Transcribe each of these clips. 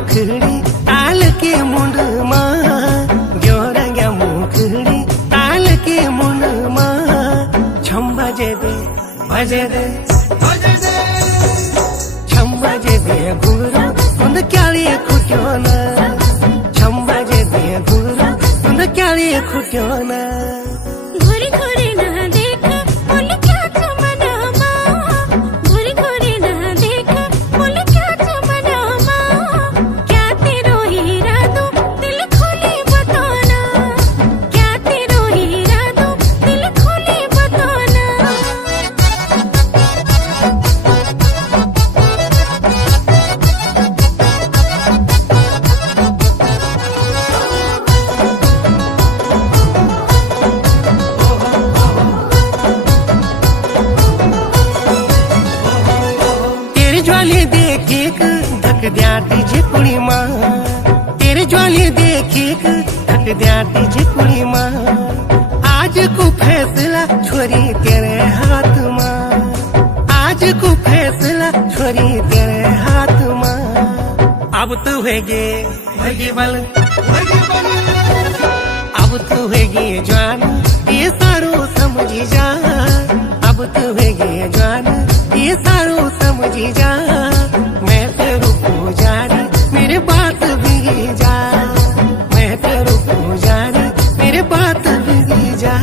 मुखड़ी ताल के मुंड मां ग्योरंग्या मुखड़ी ताल के मुंड मां छम बजे दे छम बजे दे घुंगरू तुंद क्याली खुट्यो ना छम बजे दे घुंगरू तुंद क्याली खुट्यो ना घोरी घोरी ना देख बोल क्या चमना मां घोरी घोरी ना देख बोल क्या चमना मां क्या तेरो हीरा दो दिल खोले बताना क्या तेरो हीरा दो दिल खोले बताना ज्वाली देखी धक द्याती जे कुड़ी मां तेरे ज्वाली देखी धक द्याती जे कुड़ी मां आज को फैसला छोरी तेरे हाथ मां आज को फैसला छोरी तेरे हाथ मां अब तू हैगे बल अब तू हैगे जवान ये सारो समझी जा अब तू हैगे जवान ये सारो समझी जा मैं तेरू पुजारी मेरे बात भीगी जा मैं तेरू पुजारी मेरे बात भीगी जा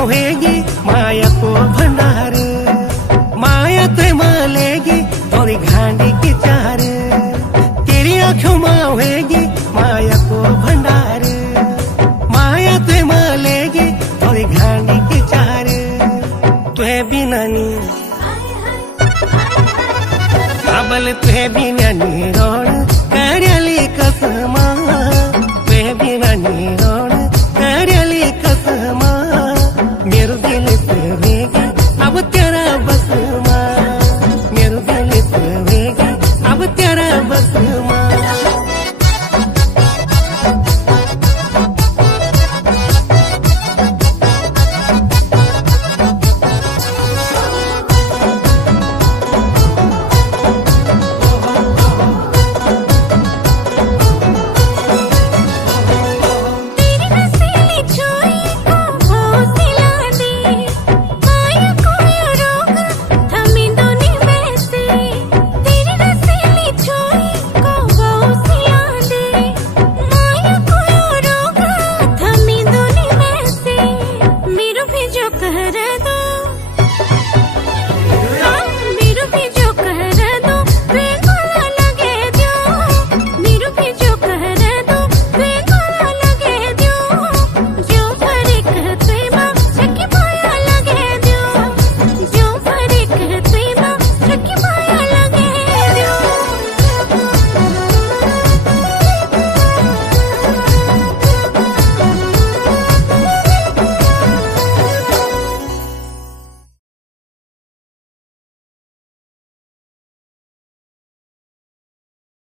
होएगी माया को भंडार माया ते मालेगी थोड़ी घांडी की चार तेरी आँखों में होएगी माया को भंडार माया ते मालेगी थोड़ी घांडी की चार तुहे बिना नी अबल तुहे बिना नी